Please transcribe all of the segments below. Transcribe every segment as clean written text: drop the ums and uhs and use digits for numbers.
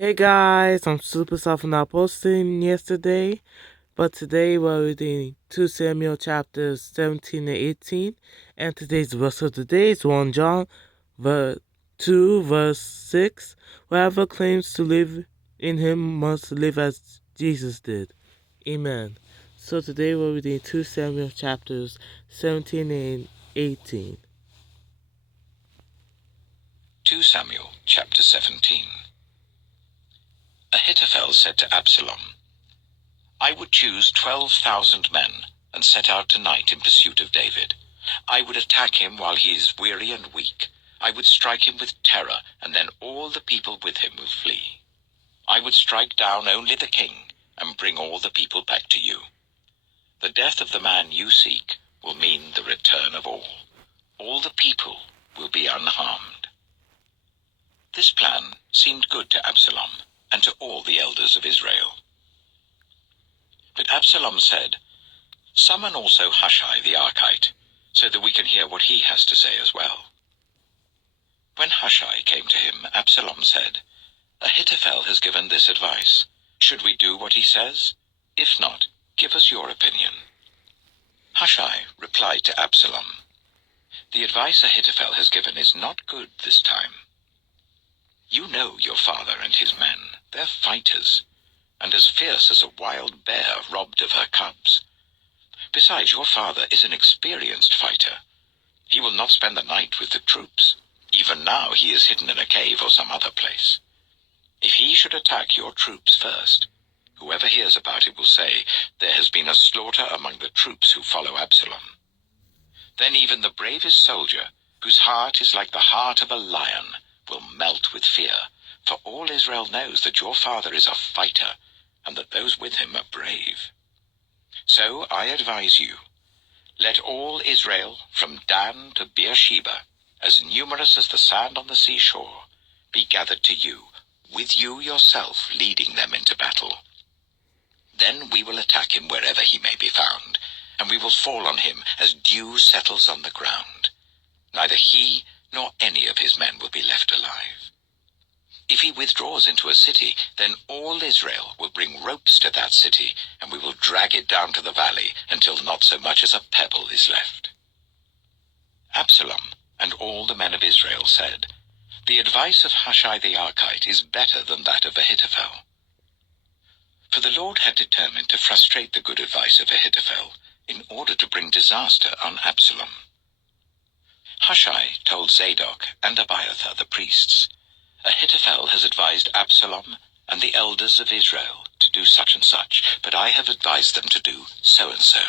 Hey guys, I'm super sorry for not posting yesterday, but today we're reading 2 Samuel chapters 17 and 18, and today's verse of the day is 1 John 2 verse 6. Whoever claims to live in him must live as Jesus did. Amen. So today we're reading 2 Samuel chapters 17 and 18. 2 Samuel chapter 17. Ahithophel said to Absalom, I would choose 12,000 men and set out tonight in pursuit of David. I would attack him while he is weary and weak. I would strike him with terror, and then all the people with him will flee. I would strike down only the king and bring all the people back to you. The death of the man you seek will mean the return of all. All the people will be unharmed. This plan seemed good to Absalom and to all the elders of Israel. But Absalom said, Summon also Hushai the Archite, so that we can hear what he has to say as well. When Hushai came to him, Absalom said, Ahithophel has given this advice. Should we do what he says? If not, give us your opinion. Hushai replied to Absalom, The advice Ahithophel has given is not good this time. You know your father and his men. They're fighters, and as fierce as a wild bear robbed of her cubs. Besides, your father is an experienced fighter. He will not spend the night with the troops. Even now he is hidden in a cave or some other place. If he should attack your troops first, whoever hears about it will say, There has been a slaughter among the troops who follow Absalom. Then even the bravest soldier, whose heart is like the heart of a lion, will melt with fear, for all Israel knows that your father is a fighter, and that those with him are brave. So I advise you, let all Israel, from Dan to Beersheba, as numerous as the sand on the seashore, be gathered to you, with you yourself leading them into battle. Then we will attack him wherever he may be found, and we will fall on him as dew settles on the ground. Neither he nor any of his men will be left alive. If he withdraws into a city, then all Israel will bring ropes to that city, and we will drag it down to the valley until not so much as a pebble is left. Absalom and all the men of Israel said, The advice of Hushai the Archite is better than that of Ahithophel. For the Lord had determined to frustrate the good advice of Ahithophel in order to bring disaster on Absalom. Hushai told Zadok and Abiathar the priests, Ahithophel has advised Absalom and the elders of Israel to do such and such, but I have advised them to do so and so.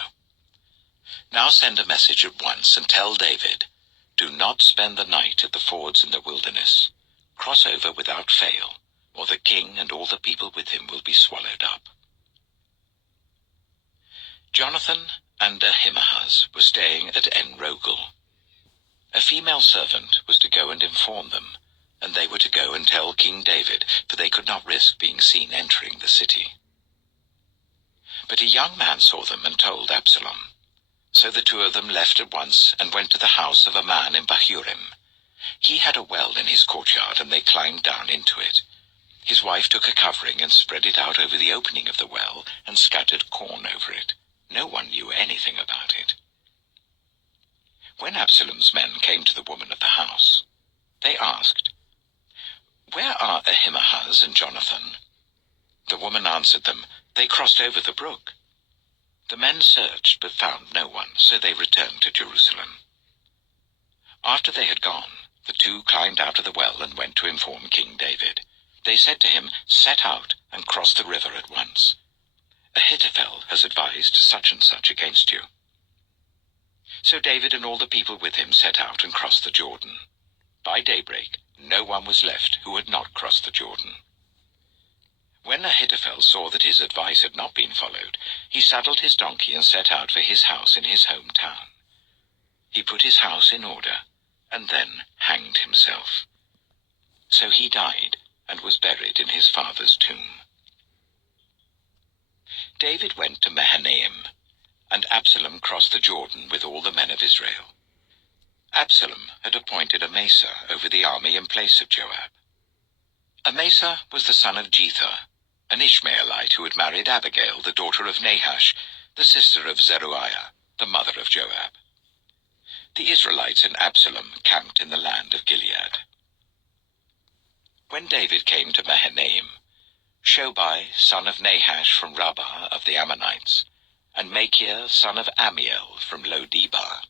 Now send a message at once and tell David, Do not spend the night at the fords in the wilderness. Cross over without fail, or the king and all the people with him will be swallowed up. Jonathan and Ahimaaz were staying at En-Rogel. A female servant was to go and inform them, and they were to go and tell King David, for they could not risk being seen entering the city. But a young man saw them and told Absalom. So the two of them left at once and went to the house of a man in Bahurim. He had a well in his courtyard, and they climbed down into it. His wife took a covering and spread it out over the opening of the well and scattered corn over it. No one knew anything about it. When Absalom's men came to the woman of the house, they asked, Where are Ahimaaz and Jonathan? The woman answered them, They crossed over the brook. The men searched but found no one, so they returned to Jerusalem. After they had gone, the two climbed out of the well and went to inform King David. They said to him, Set out and cross the river at once. Ahithophel has advised such and such against you. So David and all the people with him set out and crossed the Jordan. By daybreak, no one was left who had not crossed the Jordan. When Ahithophel saw that his advice had not been followed, he saddled his donkey and set out for his house in his hometown. He put his house in order, and then hanged himself. So he died and was buried in his father's tomb. David went to Mahanaim, and Absalom crossed the Jordan with all the men of Israel. Absalom had appointed Amasa over the army in place of Joab. Amasa was the son of Jether, an Ishmaelite who had married Abigail, the daughter of Nahash, the sister of Zeruiah, the mother of Joab. The Israelites and Absalom camped in the land of Gilead. When David came to Mahanaim, Shobai, son of Nahash from Rabbah of the Ammonites, and Machir, son of Amiel from Lo-debar,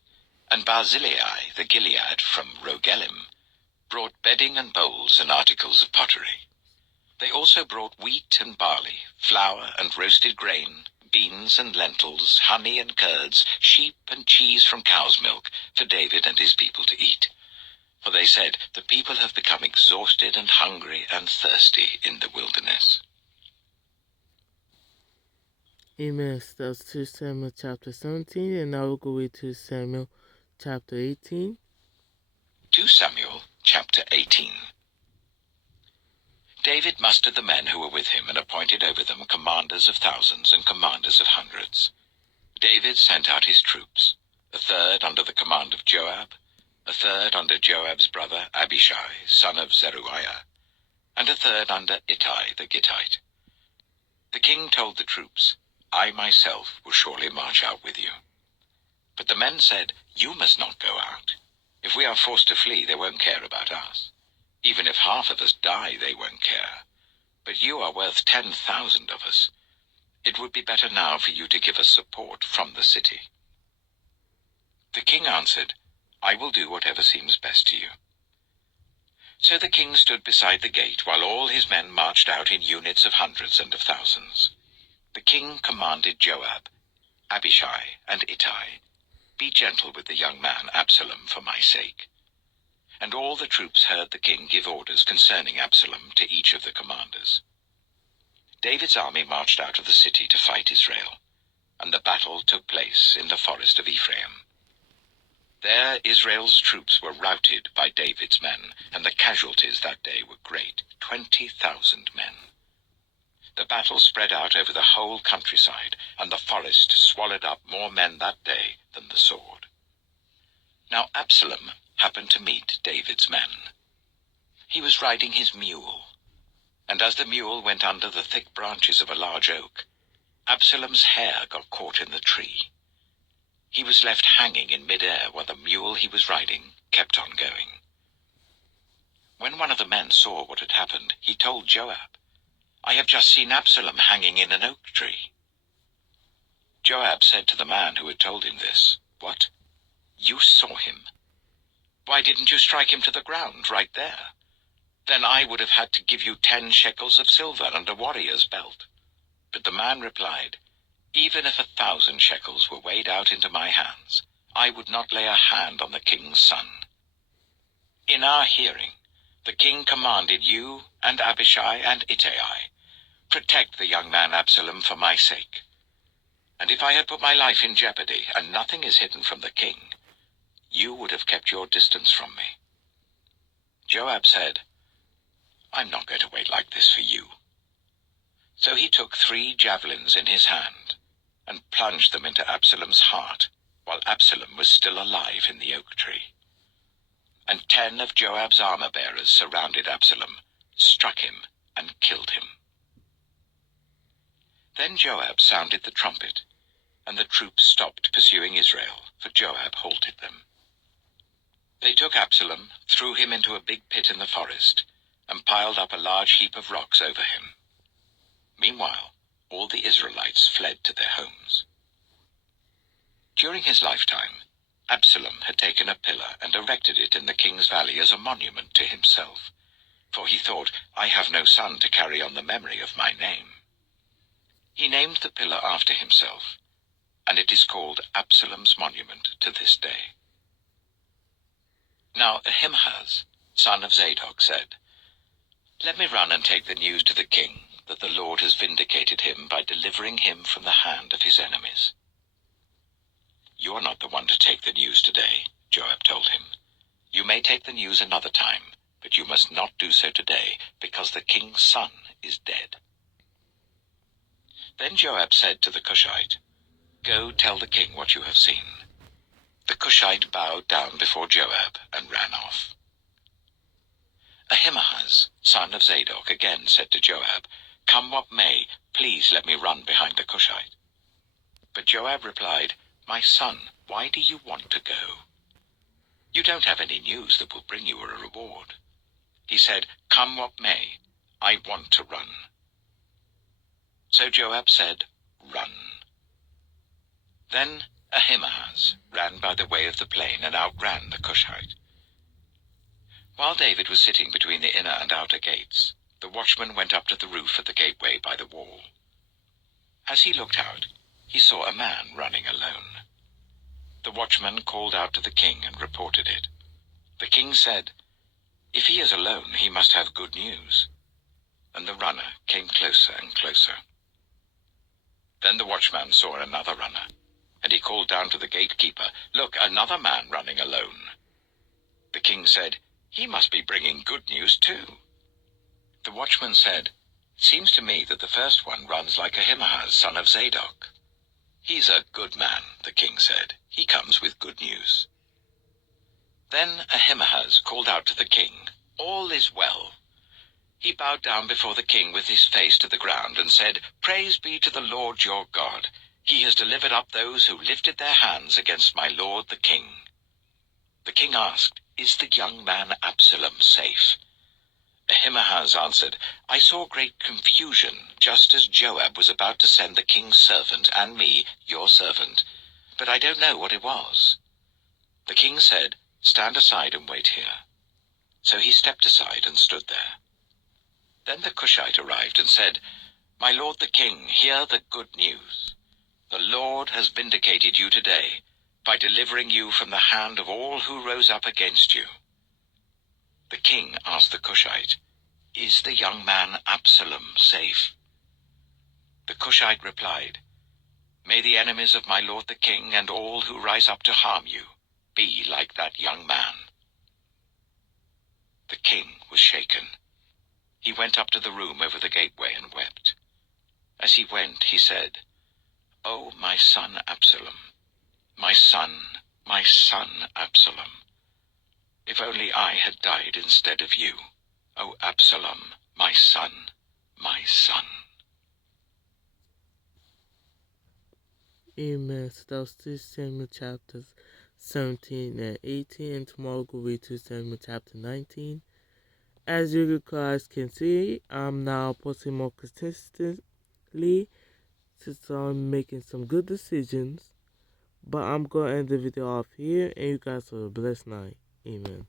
and Barzillai the Gilead from Rogelim, brought bedding and bowls and articles of pottery. They also brought wheat and barley, flour and roasted grain, beans and lentils, honey and curds, sheep and cheese from cow's milk for David and his people to eat. For they said, "The people have become exhausted and hungry and thirsty in the wilderness." Amen. So that's 2 Samuel chapter 17, and now we'll go with 2 Samuel chapter 18. 2 Samuel chapter 18. David mustered the men who were with him and appointed over them commanders of thousands and commanders of hundreds. David sent out his troops, a third under the command of Joab, a third under Joab's brother Abishai, son of Zeruiah, and a third under Ittai the Gittite. The king told the troops, "I myself will surely march out with you." But the men said, "You must not go out. If we are forced to flee, they won't care about us. Even if half of us die, they won't care. But you are worth 10,000 of us. It would be better now for you to give us support from the city." The king answered, "I will do whatever seems best to you." So the king stood beside the gate while all his men marched out in units of hundreds and of thousands. The king commanded Joab, Abishai, and Ittai, "Be gentle with the young man Absalom for my sake." And all the troops heard the king give orders concerning Absalom to each of the commanders. David's army marched out of the city to fight Israel, and the battle took place in the forest of Ephraim. There Israel's troops were routed by David's men, and the casualties that day were great, 20,000 men. The battle spread out over the whole countryside, and the forest swallowed up more men that day than the sword. Now Absalom happened to meet David's men. He was riding his mule, and as the mule went under the thick branches of a large oak, Absalom's hair got caught in the tree. He was left hanging in mid-air while the mule he was riding kept on going. When one of the men saw what had happened, he told Joab, "I have just seen Absalom hanging in an oak tree." Joab said to the man who had told him this, "What? You saw him? Why didn't you strike him to the ground right there? Then I would have had to give you 10 shekels of silver and a warrior's belt." But the man replied, "Even if 1,000 shekels were weighed out into my hands, I would not lay a hand on the king's son. In our hearing, the king commanded you and Abishai and Ittai, protect the young man Absalom for my sake. And if I had put my life in jeopardy, and nothing is hidden from the king, you would have kept your distance from me." Joab said, "I'm not going to wait like this for you." So he took 3 javelins in his hand and plunged them into Absalom's heart while Absalom was still alive in the oak tree. And 10 of Joab's armor-bearers surrounded Absalom, struck him, and killed him. Then Joab sounded the trumpet, and the troops stopped pursuing Israel, for Joab halted them. They took Absalom, threw him into a big pit in the forest, and piled up a large heap of rocks over him. Meanwhile, all the Israelites fled to their homes. During his lifetime, Absalom had taken a pillar and erected it in the king's valley as a monument to himself, for he thought, "I have no son to carry on the memory of my name." He named the pillar after himself, and it is called Absalom's monument to this day. Now Ahimaaz, son of Zadok, said, "Let me run and take the news to the king that the Lord has vindicated him by delivering him from the hand of his enemies." "You are not the one to take the news today," Joab told him. "You may take the news another time, but you must not do so today, because the king's son is dead." Then Joab said to the Cushite, "Go tell the king what you have seen." The Cushite bowed down before Joab and ran off. Ahimaaz, son of Zadok, again said to Joab, "Come what may, please let me run behind the Cushite." But Joab replied, "My son, why do you want to go? You don't have any news that will bring you a reward." He said, "Come what may, I want to run." So Joab said, "Run." Then Ahimaaz ran by the way of the plain and outran the Cushite. While David was sitting between the inner and outer gates, the watchman went up to the roof at the gateway by the wall. As he looked out, he saw a man running alone. The watchman called out to the king and reported it. The king said, "If he is alone, he must have good news." And the runner came closer and closer. Then the watchman saw another runner, and he called down to the gatekeeper, "Look, another man running alone." The king said, "He must be bringing good news too." The watchman said, "It seems to me that the first one runs like Ahimaaz, son of Zadok." "He's a good man," the king said. "He comes with good news." Then Ahimaaz called out to the king, "All is well." He bowed down before the king with his face to the ground and said, "Praise be to the Lord your God. He has delivered up those who lifted their hands against my lord the king." The king asked, "Is the young man Absalom safe?" Ahimaaz answered, "I saw great confusion just as Joab was about to send the king's servant and me, your servant, but I don't know what it was." The king said, "Stand aside and wait here." So he stepped aside and stood there. Then the Cushite arrived and said, "My lord the king, hear the good news. The Lord has vindicated you today by delivering you from the hand of all who rose up against you." The king asked the Cushite, "Is the young man Absalom safe?" The Cushite replied, "May the enemies of my lord the king and all who rise up to harm you be like that young man." The king was shaken. He went up to the room over the gateway and wept. As he went, he said, "Oh, my son Absalom, my son Absalom. If only I had died instead of you. Oh, Absalom, my son, my son." Amen. So that was 2 Samuel chapters 17 and 18, and tomorrow we'll read 2 Samuel chapter 19. As you guys can see, I'm now posting more consistently to start making some good decisions. But I'm going to end the video off here, and you guys have a blessed night. Amen.